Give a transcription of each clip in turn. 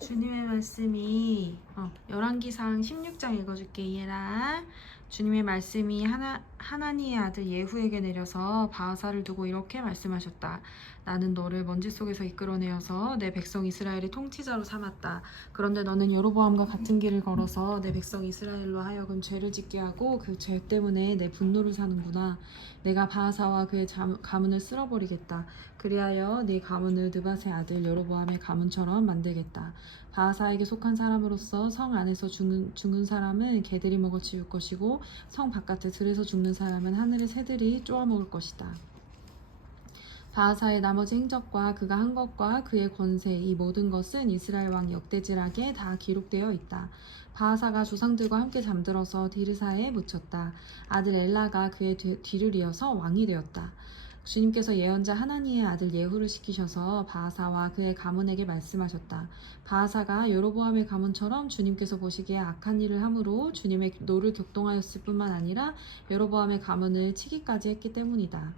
주님의 말씀이 열왕기상 16장 읽어줄게. 이해라. 주님의 말씀이 하나니의 아들 예후에게 내려서 바하사를 두고 이렇게 말씀하셨다. 나는 너를 먼지 속에서 이끌어내어서 내 백성 이스라엘의 통치자로 삼았다. 그런데 너는 여로보암과 같은 길을 걸어서 내 백성 이스라엘로 하여금 죄를 짓게 하고 그 죄 때문에 내 분노를 사는구나. 내가 바하사와 그의 가문을 쓸어버리겠다. 그리하여 네 가문을 느밧의 아들 여로보암의 가문처럼 만들겠다. 바하사에게 속한 사람으로서 성 안에서 죽은 사람은 개들이 먹어 치울 것이고 성 바깥에 들에서 죽는 사람은 하늘의 새들이 쪼아먹을 것이다. 바하사의 나머지 행적과 그가 한 것과 그의 권세 이 모든 것은 이스라엘 왕 역대지락에 다 기록되어 있다. 바하사가 조상들과 함께 잠들어서 디르사에 묻혔다. 아들 엘라가 그의 뒤를 이어서 왕이 되었다. 주님께서 예언자 하나니의 아들 예후를 시키셔서 바하사와 그의 가문에게 말씀하셨다. 바하사가 여로보암의 가문처럼 주님께서 보시기에 악한 일을 함으로 주님의 노를 격동하였을 뿐만 아니라 여로보암의 가문을 치기까지 했기 때문이다.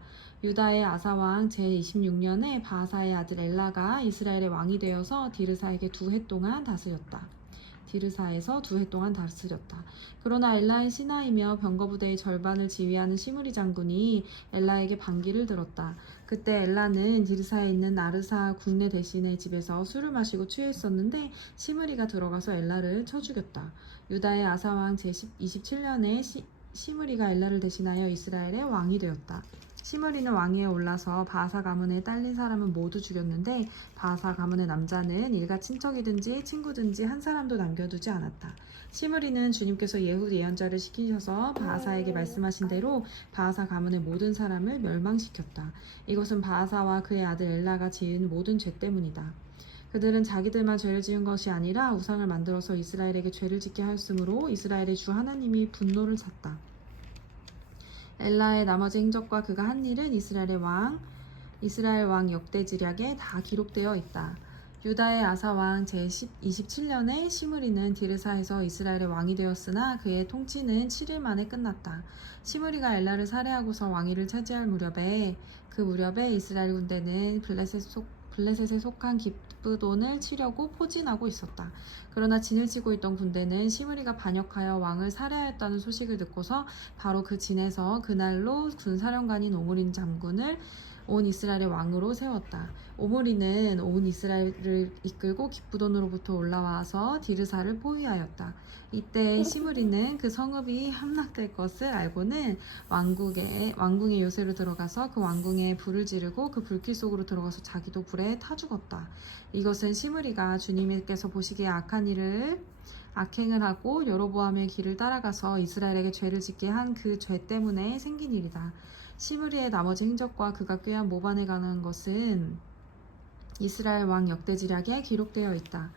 유다의 아사왕 제26년에 바하사의 아들 엘라가 이스라엘의 왕이 되어서 디르사에게 2해 동안 다스렸다. 디르사에서 2해 동안 다스렸다. 그러나 엘라의 신하이며 병거부대의 절반을 지휘하는 시므리 장군이 엘라에게 반기를 들었다. 그때 엘라는 디르사에 있는 아르사 국내 대신의 집에서 술을 마시고 취해 있었는데 시므리가 들어가서 엘라를 쳐 죽였다. 유다의 아사왕 제27년에 시므리가 엘라를 대신하여 이스라엘의 왕이 되었다. 시므리는 왕위에 올라서 바하사 가문에 딸린 사람은 모두 죽였는데 바하사 가문의 남자는 일가 친척이든지 친구든지 한 사람도 남겨두지 않았다. 시므리는 주님께서 예후 예언자를 시키셔서 바하사에게 말씀하신 대로 바하사 가문의 모든 사람을 멸망시켰다. 이것은 바하사와 그의 아들 엘라가 지은 모든 죄 때문이다. 그들은 자기들만 죄를 지은 것이 아니라 우상을 만들어서 이스라엘에게 죄를 짓게 하였으므로 이스라엘의 주 하나님이 분노를 샀다. 엘라의 나머지 행적과 그가 한 일은 이스라엘 왕 역대지략에 다 기록되어 있다. 유다의 아사왕 제27년에 시므리는 디르사에서 이스라엘의 왕이 되었으나 그의 통치는 7일 만에 끝났다. 시므리가 엘라를 살해하고서 왕위를 차지할 무렵에 이스라엘 군대는 블레셋에 속한 기브돈을 치려고 포진하고 있었다. 그러나 진을 치고 있던 군대는 시므리가 반역하여 왕을 살해하였다는 소식을 듣고서 바로 그 진에서 그날로 군사령관인 오므린 장군을 온 이스라엘의 왕으로 세웠다. 오므리는 온 이스라엘을 이끌고 기브돈으로부터 올라와서 디르사를 포위하였다. 이때 시므리는 그 성읍이 함락될 것을 알고는 왕궁의 요새로 들어가서 그 왕궁에 불을 지르고 그 불길 속으로 들어가서 자기도 불에 타 죽었다. 이것은 시므리가 주님께서 보시기에 악행을 하고 여로보암의 길을 따라가서 이스라엘에게 죄를 짓게 한 그 죄 때문에 생긴 일이다. 시므리의 나머지 행적과 그가 꾀한 모반에 관한 것은 이스라엘 왕 역대지략에 기록되어 있다.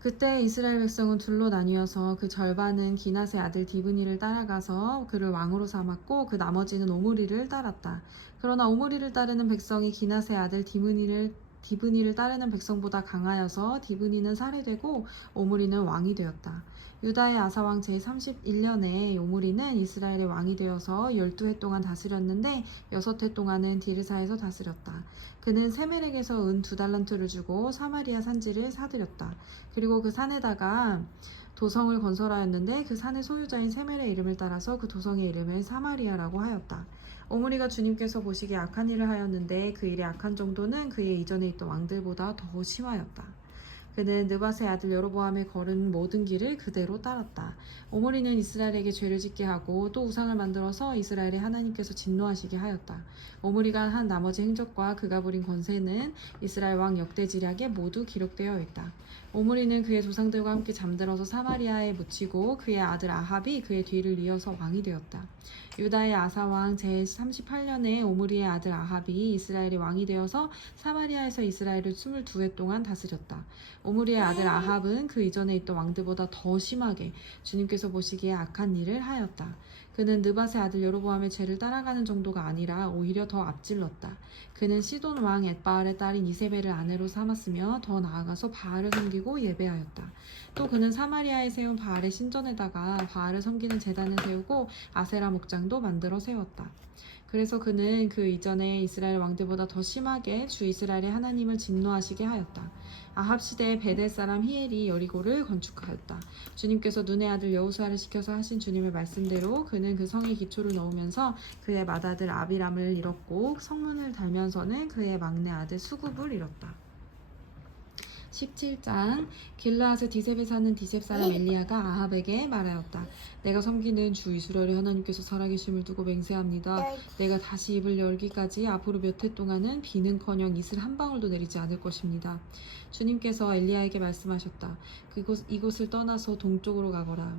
그때 이스라엘 백성은 둘로 나뉘어서 그 절반은 기낫의 아들 디브니를 따라가서 그를 왕으로 삼았고 그 나머지는 오므리를 따랐다. 그러나 오므리를 따르는 백성이 기낫의 아들 디브니를 따르는 백성보다 강하여서 디브니는 살해되고 오므리는 왕이 되었다. 유다의 아사왕 제31년에 오므리는 이스라엘의 왕이 되어서 12해 동안 다스렸는데 6해 동안은 디르사에서 다스렸다. 그는 세멜에게서 은 2달란트를 주고 사마리아 산지를 사들였다. 그리고 그 산에다가 도성을 건설하였는데 그 산의 소유자인 세멜의 이름을 따라서 그 도성의 이름을 사마리아라고 하였다. 오므리가 주님께서 보시기에 악한 일을 하였는데 그 일의 악한 정도는 그의 이전에 있던 왕들보다 더 심하였다. 그는 느밧의 아들 여로보암의 걸은 모든 길을 그대로 따랐다. 오므리는 이스라엘에게 죄를 짓게 하고 또 우상을 만들어서 이스라엘의 하나님께서 진노하시게 하였다. 오므리가 한 나머지 행적과 그가 부린 권세는 이스라엘 왕 역대지략에 모두 기록되어 있다. 오므리는 그의 조상들과 함께 잠들어서 사마리아에 묻히고 그의 아들 아합이 그의 뒤를 이어서 왕이 되었다. 유다의 아사왕 제38년에 오므리의 아들 아합이 이스라엘의 왕이 되어서 사마리아에서 이스라엘을 22해 동안 다스렸다. 오므리의 아들 아합은 그 이전에 있던 왕들보다 더 심하게 주님께서 보시기에 악한 일을 하였다. 그는 느밧의 아들 여로보암의 죄를 따라가는 정도가 아니라 오히려 더 앞질렀다. 그는 시돈 왕 엣바알의 딸인 이세벨을 아내로 삼았으며 더 나아가서 바알을 섬기고 예배하였다. 또 그는 사마리아에 세운 바알의 신전에다가 바알을 섬기는 제단을 세우고 아세라 목장도 만들어 세웠다. 그래서 그는 그 이전에 이스라엘 왕들보다 더 심하게 주 이스라엘의 하나님을 진노하시게 하였다. 아합 시대에 베델 사람 히엘이 여리고를 건축하였다. 주님께서 눈의 아들 여호수아를 시켜서 하신 주님의 말씀대로 그는 그 성에 기초를 넣으면서 그의 맏아들 아비람을 잃었고 성문을 달면서는 그의 막내 아들 수굽을 잃었다. 17장 길르앗의 디셉에 사는 디셉 사람 엘리야가 아합에게 말하였다. 내가 섬기는 주 이스라엘의 하나님께서 살아계심을 두고 맹세합니다. 내가 다시 입을 열기까지 앞으로 몇 해 동안은 비는커녕 이슬 한 방울도 내리지 않을 것입니다. 주님께서 엘리야에게 말씀하셨다. 이곳을 떠나서 동쪽으로 가거라.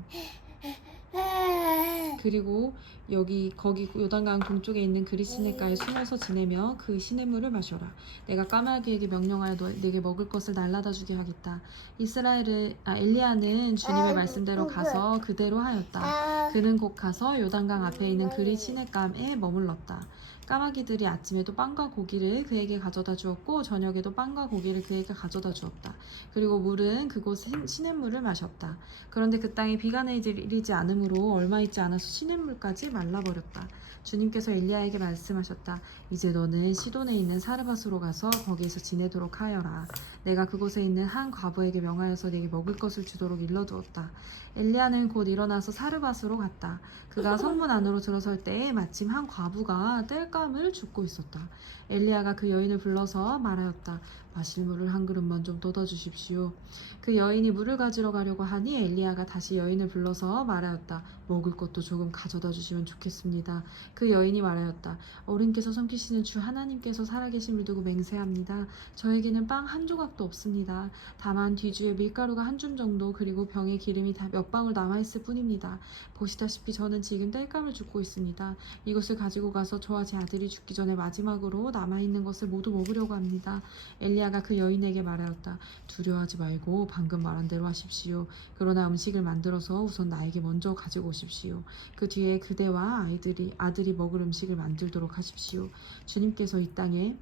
그리고 거기 요단강 동쪽에 있는 그릿 시냇가에 숨어서 지내며 그 시냇물을 마셔라. 내가 까마귀에게 명령하여 내게 먹을 것을 날라다 주게 하겠다. 엘리야는 주님의 말씀대로 가서 그대로 하였다. 그는 곧 가서 요단강 앞에 있는 그릿 시냇가에 머물렀다. 까마귀들이 아침에도 빵과 고기를 그에게 가져다 주었고 저녁에도 빵과 고기를 그에게 가져다 주었다. 그리고 물은 그곳 시냇물을 마셨다. 그런데 그 땅에 비가 내리지 않으므로 얼마 있지 않아서 시냇물까지 말라버렸다. 주님께서 엘리야에게 말씀하셨다. 이제 너는 시돈에 있는 사르밧으로 가서 거기에서 지내도록 하여라. 내가 그곳에 있는 한 과부에게 명하여서 네게 먹을 것을 주도록 일러두었다. 엘리야는 곧 일어나서 사르밧으로 갔다. 그가 성문 안으로 들어설 때에 마침 한 과부가 땔감을 줍고 있었다. 엘리야가 그 여인을 불러서 말하였다. 마실 물을 한 그릇만 좀 떠다 주십시오. 그 여인이 물을 가지러 가려고 하니 엘리야가 다시 여인을 불러서 말하였다. 먹을 것도 조금 가져다 주시면 좋겠습니다. 그 여인이 말하였다. 어른께서 섬기시는 주 하나님께서 살아계심을 두고 맹세합니다. 저에게는 빵 한 조각도 없습니다. 다만 뒤주에 밀가루가 한 줌 정도 그리고 병에 기름이 몇 방울 남아있을 뿐입니다. 보시다시피 저는 지금 땔감을 줍고 있습니다. 이것을 가지고 가서 저와 제 아들이 죽기 전에 마지막으로 남아있는 것을 모두 먹으려고 합니다. 엘리야가 그 여인에게 말하였다. 두려워하지 말고 방금 말한 대로 하십시오. 그러나 음식을 만들어서 우선 나에게 먼저 가지고 오십시오. 그 뒤에 그대와 아들이 먹을 음식을 만들도록 하십시오. 주님께서 이 땅에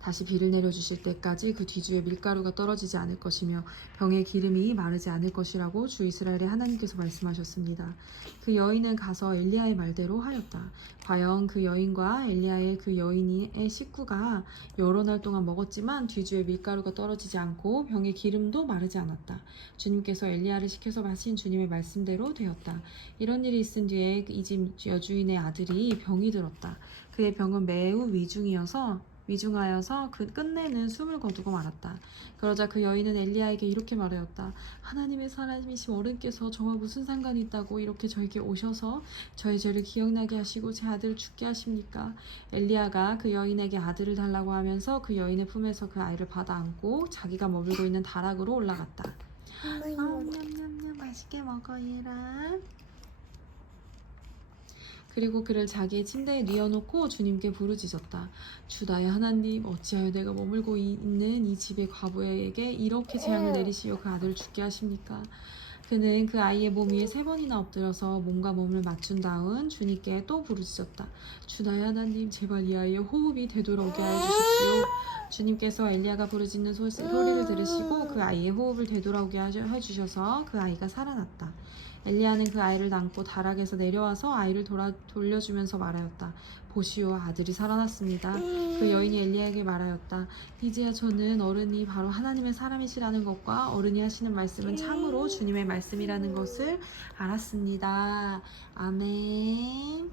다시 비를 내려주실 때까지 그 뒤주에 밀가루가 떨어지지 않을 것이며 병에 기름이 마르지 않을 것이라고 주 이스라엘의 하나님께서 말씀하셨습니다. 그 여인은 가서 엘리야의 말대로 하였다. 과연 그 여인과 엘리야의 그 여인의 식구가 여러 날 동안 먹었지만 뒤주에 밀가루가 떨어지지 않고 병에 기름도 마르지 않았다. 주님께서 엘리야를 시켜서 마신 주님의 말씀대로 되었다. 이런 일이 있은 뒤에 이 집 여주인의 아들이 병이 들었다. 그의 병은 매우 위중하여서 그 끝내는 숨을 거두고 말았다. 그러자 그 여인은 엘리야에게 이렇게 말하였다. 하나님의 사람이신 어른께서 저와 무슨 상관이 있다고 이렇게 저에게 오셔서 저의 죄를 기억나게 하시고 제 아들을 죽게 하십니까? 엘리야가 그 여인에게 아들을 달라고 하면서 그 여인의 품에서 그 아이를 받아 안고 자기가 머물고 있는 다락으로 올라갔다. 냠냠냠 맛있게 먹어 얘라. 그리고 그를 자기의 침대에 뉘어놓고 주님께 부르짖었다. 주 나의 하나님, 어찌하여 내가 머물고 있는 이 집의 과부에게 이렇게 재앙을 내리시어 그 아들을 죽게 하십니까? 그는 그 아이의 몸 위에 3번이나 엎드려서 몸과 몸을 맞춘 다음 주님께 또 부르짖었다. 주 나의 하나님, 제발 이 아이의 호흡이 되돌아오게 하여 주십시오. 주님께서 엘리야가 부르짖는 소리를 들으시고 그 아이의 호흡을 되돌아오게 해주셔서 그 아이가 살아났다. 엘리야는 그 아이를 안고 다락에서 내려와서 아이를 돌려주면서 말하였다. 보시오, 아들이 살아났습니다. 그 여인이 엘리야에게 말하였다. 이제야 저는 어른이 바로 하나님의 사람이시라는 것과 어른이 하시는 말씀은 참으로 주님의 말씀이라는 것을 알았습니다. 아멘.